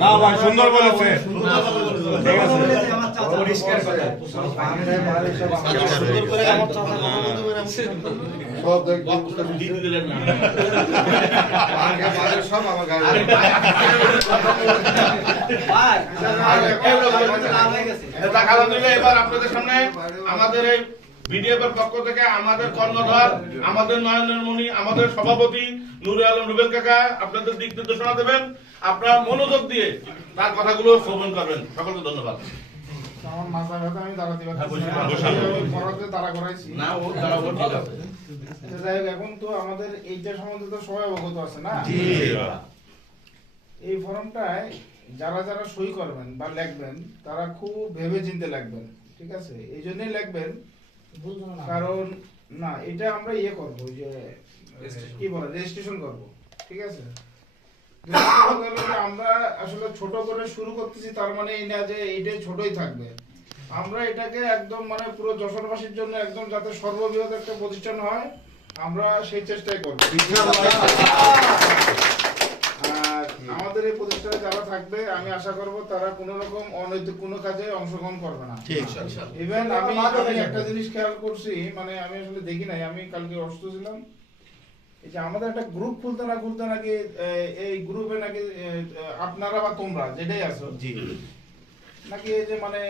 না ভাই সুন্দর বলেছে ঠিক আছে পরিষ্কার কথা সুন্দর করে আমার চাচা সব দেখ দিতে দিলেন না সব আমার গায়ে এবার আপনাদের সামনে আমাদের এই বিডিএফের পক্ষ থেকে আমাদের কর্ণধার, আমাদের নয়নের মণি, আমাদের সভাপতি নুরে আলম রুবেল কাকা আপনাদের দিক নির্দেশনা দেবেন। আপনারা মনোযোগ দিয়ে তার কথাগুলো শ্রবণ করবেন। সকলকে ধন্যবাদ। আমার মাথা ব্যথা, আমি দাঁড়াতে পারছি না। বসান। আমি পড়াতে তাড়া করাইছি। না ও দাঁড়াবো, ঠিক আছে। তো যাই হোক, এখন তো আমাদের এইটা সম্বন্ধে তো সবাই অবগত আছে না। এই ফর্মটায় যারা যারা সই করবেন বা লিখবেন তারা খুব ভেবে চিন্তে লিখবেন, ঠিক আছে? এই জন্যই লিখবেন কারণ না, এটা আমরা ইয়ে করবো, যে কি বলে রেজিস্ট্রেশন করব, ঠিক আছে? আমরা আসলে ছোট করে শুরু করতেছি, তার মানে এই না যে এইটাই ছোটই থাকবে। আমরা এটাকে একদম মানে পুরো যশোরবাসীর জন্য একদম যাতে সর্ববৃহৎ একটা প্রতিষ্ঠান হয়, আমরা সেই চেষ্টাই করব। আর আমাদের এই প্রতিষ্ঠানে যারা থাকবে, আমি আশা করব তারা কোনো রকম অনৈতিক কোনো কাজে অংশগ্রহণ করবে না। ইভেন আমি একটা জিনিস খেয়াল করছি, মানে আমি আসলে দেখি নাই, আমি কালকে অসুস্থ ছিলাম, এই যে আমাদের একটা গ্রুপ খুলতে নাকি এই গ্রুপে নাকি আপনারা বা তোমরা যেটাই আছো নাকি এই যে মানে